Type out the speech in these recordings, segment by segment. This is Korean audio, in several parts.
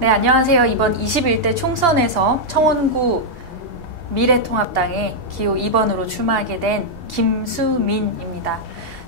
네, 안녕하세요. 이번 21대 총선에서 청원구 미래통합당에 기호 2번으로 출마하게 된 김수민입니다.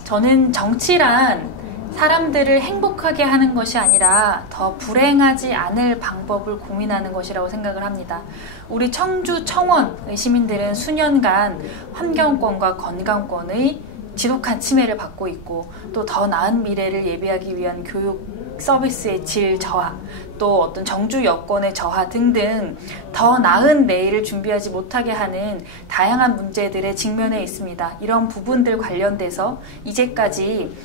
저는 정치란 사람들을 행복하게 하는 것이 아니라 더 불행하지 않을 방법을 고민하는 것이라고 생각을 합니다. 우리 청주 청원의 시민들은 수년간 환경권과 건강권의 지독한 침해를 받고 있고, 또 더 나은 미래를 예비하기 위한 교육 서비스의 질 저하, 또 어떤 정주 여건의 저하 등등 더 나은 내일을 준비하지 못하게 하는 다양한 문제들에 직면해 있습니다. 이런 부분들 관련돼서 이제까지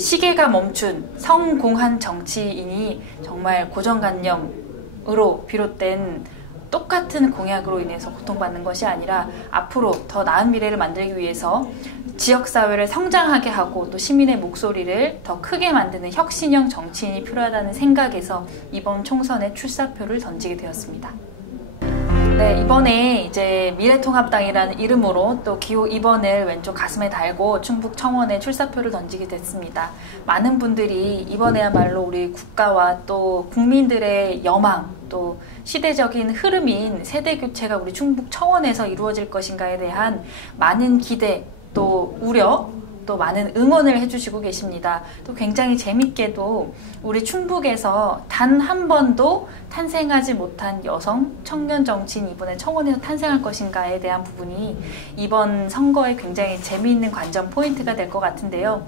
시계가 멈춘 성공한 정치인이 정말 고정관념으로 비롯된 똑같은 공약으로 인해서 고통받는 것이 아니라 앞으로 더 나은 미래를 만들기 위해서 지역사회를 성장하게 하고 또 시민의 목소리를 더 크게 만드는 혁신형 정치인이 필요하다는 생각에서 이번 총선에 출사표를 던지게 되었습니다. 네, 이번에 미래통합당이라는 이름으로 또 기호 2번을 왼쪽 가슴에 달고 충북 청원에 출사표를 던지게 됐습니다. 많은 분들이 이번에야말로 우리 국가와 또 국민들의 여망, 또 시대적인 흐름인 세대교체가 우리 충북 청원에서 이루어질 것인가에 대한 많은 기대, 또 우려, 또 많은 응원을 해주시고 계십니다. 또 굉장히 재밌게도 우리 충북에서 단 한 번도 탄생하지 못한 여성 청년 정치인 이번에 청원에서 탄생할 것인가에 대한 부분이 이번 선거에 굉장히 재미있는 관전 포인트가 될 것 같은데요.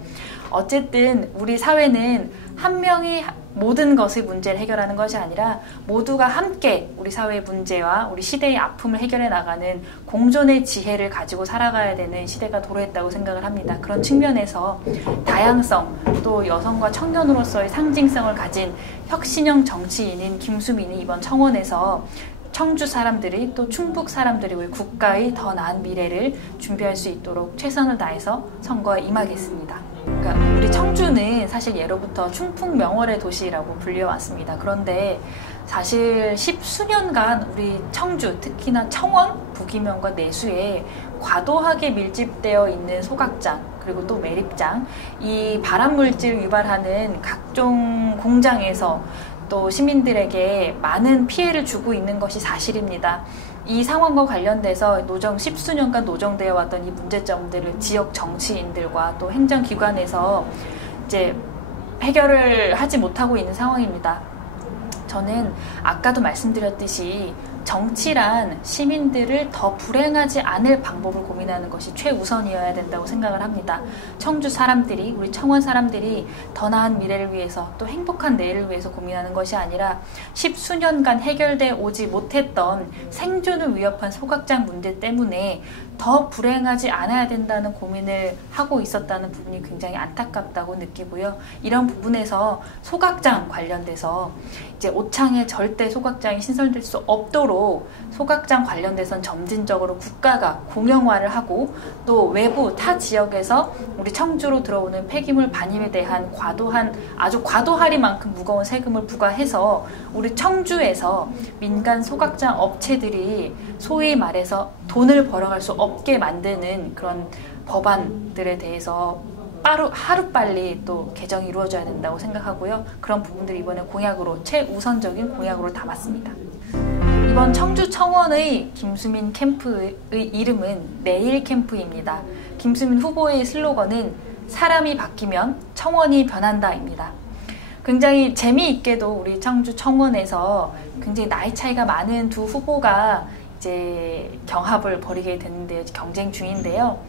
어쨌든 우리 사회는 한 명이 모든 것의 문제를 해결하는 것이 아니라 모두가 함께 우리 사회의 문제와 우리 시대의 아픔을 해결해 나가는 공존의 지혜를 가지고 살아가야 되는 시대가 도래했다고 생각을 합니다. 그런 측면에서 다양성, 또 여성과 청년으로서의 상징성을 가진 혁신형 정치인인 김수민이 이번 청원에서 청주 사람들이 또 충북 사람들이 우리 국가의 더 나은 미래를 준비할 수 있도록 최선을 다해서 선거에 임하겠습니다. 그러니까 우리 청주는 사실 예로부터 충풍명월의 도시라고 불려왔습니다. 그런데 사실 십수년간 우리 청주, 특히나 청원, 부기면과 내수에 과도하게 밀집되어 있는 소각장, 그리고 또 매립장, 이 발암물질을 유발하는 각종 공장에서 또 시민들에게 많은 피해를 주고 있는 것이 사실입니다. 이 상황과 관련돼서 십수년간 노정되어 왔던 이 문제점들을 지역 정치인들과 또 행정기관에서 해결을 하지 못하고 있는 상황입니다. 저는 아까도 말씀드렸듯이 정치란 시민들을 더 불행하지 않을 방법을 고민하는 것이 최우선이어야 된다고 생각을 합니다. 청주 사람들이, 우리 청원 사람들이 더 나은 미래를 위해서 또 행복한 내일을 위해서 고민하는 것이 아니라 십수년간 해결돼 오지 못했던 생존을 위협한 소각장 문제 때문에 더 불행하지 않아야 된다는 고민을 하고 있었다는 부분이 굉장히 안타깝다고 느끼고요. 이런 부분에서 소각장 관련돼서 오창에 절대 소각장이 신설될 수 없도록 소각장 관련돼선 점진적으로 국가가 공영화를 하고, 또 외부 타 지역에서 우리 청주로 들어오는 폐기물 반입에 대한 아주 과도하리만큼 무거운 세금을 부과해서 우리 청주에서 민간 소각장 업체들이 소위 말해서 돈을 벌어갈 수 없게 만드는 그런 법안들에 대해서 하루빨리 또 개정이 이루어져야 된다고 생각하고요. 그런 부분들이 이번에 공약으로, 최우선적인 공약으로 담았습니다. 이번 청주 청원의 김수민 캠프의 이름은 내일 캠프입니다. 김수민 후보의 슬로건은 사람이 바뀌면 청원이 변한다입니다. 굉장히 재미있게도 우리 청주 청원에서 굉장히 나이 차이가 많은 두 후보가 경합을 벌이게 됐는데요. 경쟁 중인데요.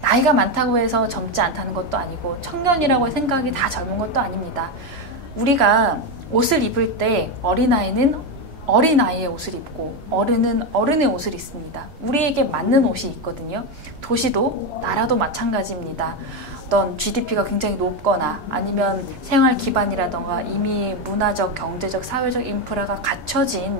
나이가 많다고 해서 젊지 않다는 것도 아니고 청년이라고 생각이 다 젊은 것도 아닙니다. 우리가 옷을 입을 때 어린아이는 어린아이의 옷을 입고 어른은 어른의 옷을 입습니다. 우리에게 맞는 옷이 있거든요. 도시도 나라도 마찬가지입니다. 어떤 GDP가 굉장히 높거나 아니면 생활 기반이라던가 이미 문화적, 경제적, 사회적 인프라가 갖춰진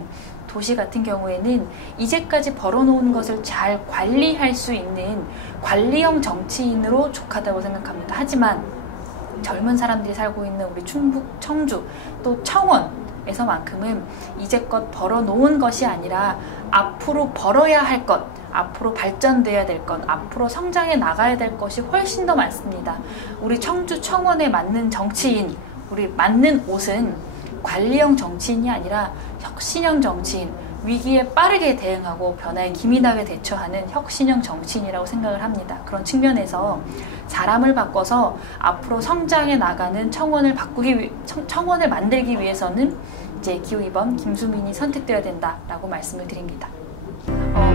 도시 같은 경우에는 이제까지 벌어놓은 것을 잘 관리할 수 있는 관리형 정치인으로 족하다고 생각합니다. 하지만 젊은 사람들이 살고 있는 우리 충북, 청주, 또 청원에서만큼은 이제껏 벌어놓은 것이 아니라 앞으로 벌어야 할 것, 앞으로 발전돼야 될 것, 앞으로 성장해 나가야 될 것이 훨씬 더 많습니다. 우리 청주 청원에 맞는 정치인, 우리 맞는 옷은 관리형 정치인이 아니라 혁신형 정치인, 위기에 빠르게 대응하고 변화에 기민하게 대처하는 혁신형 정치인이라고 생각을 합니다. 그런 측면에서 사람을 바꿔서 앞으로 성장해 나가는 청원을 만들기 위해서는 이제 기호 2번 김수민이 선택되어야 된다라고 말씀을 드립니다.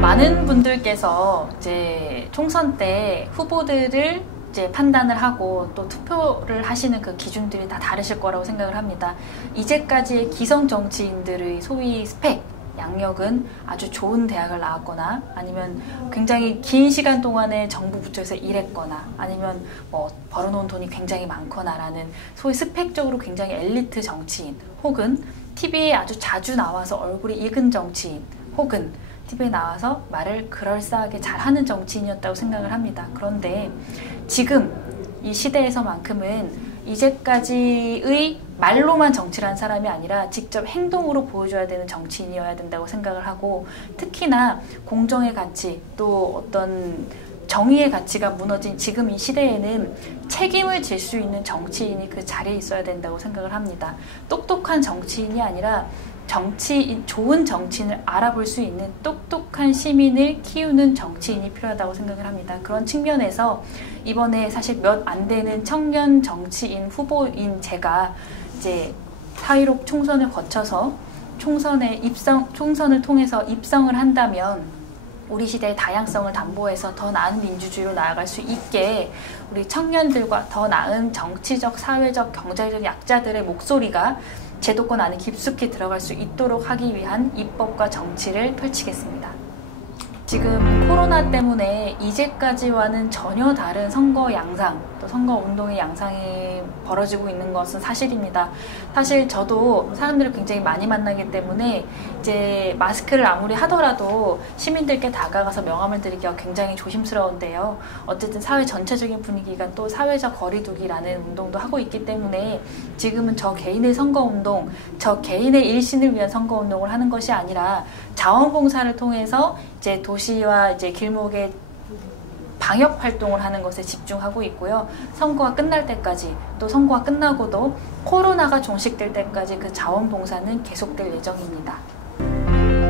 많은 분들께서 이제 총선 때 후보들을 이제 판단을 하고 또 투표를 하시는 그 기준들이 다 다르실 거라고 생각을 합니다. 이제까지의 기성 정치인들의 소위 스펙, 양력은 아주 좋은 대학을 나왔거나 아니면 굉장히 긴 시간 동안에 정부 부처에서 일했거나 아니면 뭐 벌어놓은 돈이 굉장히 많거나라는 소위 스펙적으로 굉장히 엘리트 정치인, 혹은 TV에 아주 자주 나와서 얼굴이 익은 정치인, 혹은 TV에 나와서 말을 그럴싸하게 잘하는 정치인이었다고 생각을 합니다. 그런데 지금 이 시대에서만큼은 이제까지의 말로만 정치를 한 사람이 아니라 직접 행동으로 보여줘야 되는 정치인이어야 된다고 생각을 하고, 특히나 공정의 가치, 또 어떤 정의의 가치가 무너진 지금 이 시대에는 책임을 질 수 있는 정치인이 그 자리에 있어야 된다고 생각을 합니다. 똑똑한 정치인이 아니라 좋은 정치인을 알아볼 수 있는 똑똑한 시민을 키우는 정치인이 필요하다고 생각을 합니다. 그런 측면에서 이번에 사실 몇 안 되는 청년 정치인 후보인 제가 이제 4.16 총선을 거쳐서 총선을 통해서 입성을 한다면 우리 시대의 다양성을 담보해서 더 나은 민주주의로 나아갈 수 있게 우리 청년들과 더 나은 정치적, 사회적, 경제적 약자들의 목소리가 제도권 안에 깊숙이 들어갈 수 있도록 하기 위한 입법과 정치를 펼치겠습니다. 지금 코로나 때문에 이제까지와는 전혀 다른 선거 양상, 또 선거 운동의 양상이 벌어지고 있는 것은 사실입니다. 사실 저도 사람들을 굉장히 많이 만나기 때문에 이제 마스크를 아무리 하더라도 시민들께 다가가서 명함을 드리기가 굉장히 조심스러운데요. 어쨌든 사회 전체적인 분위기가 또 사회적 거리두기라는 운동도 하고 있기 때문에 지금은 저 개인의 선거운동, 저 개인의 일신을 위한 선거운동을 하는 것이 아니라 자원봉사를 통해서 이제 도시와 이제 길목에 방역 활동을 하는 것에 집중하고 있고요. 선거가 끝날 때까지, 또 선거가 끝나고도 코로나가 종식될 때까지 그 자원봉사는 계속될 예정입니다.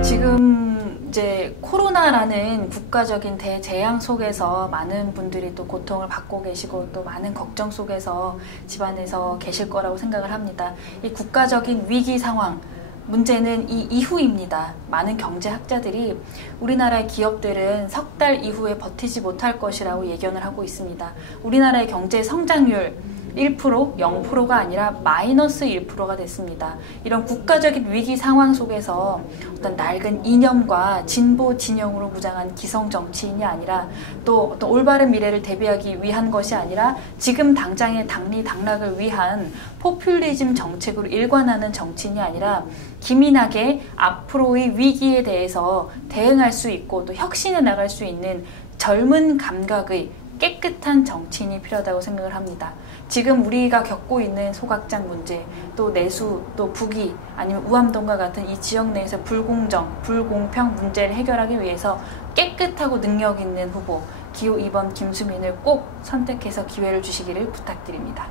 지금 이제 코로나라는 국가적인 대재앙 속에서 많은 분들이 또 고통을 받고 계시고 또 많은 걱정 속에서 집안에서 계실 거라고 생각을 합니다. 이 국가적인 위기 상황, 문제는 이 이후입니다. 많은 경제학자들이 우리나라의 기업들은 석 달 이후에 버티지 못할 것이라고 예견을 하고 있습니다. 우리나라의 경제 성장률 1%, 0%가 아니라 마이너스 1%가 됐습니다. 이런 국가적인 위기 상황 속에서 어떤 낡은 이념과 진보 진영으로 무장한 기성 정치인이 아니라 또 어떤 올바른 미래를 대비하기 위한 것이 아니라 지금 당장의 당락을 위한 포퓰리즘 정책으로 일관하는 정치인이 아니라 기민하게 앞으로의 위기에 대해서 대응할 수 있고 또 혁신해 나갈 수 있는 젊은 감각의 깨끗한 정치인이 필요하다고 생각을 합니다. 지금 우리가 겪고 있는 소각장 문제, 또 내수, 또 부기, 아니면 우암동과 같은 이 지역 내에서 불공정, 불공평 문제를 해결하기 위해서 깨끗하고 능력 있는 후보, 기호 2번 김수민을 꼭 선택해서 기회를 주시기를 부탁드립니다.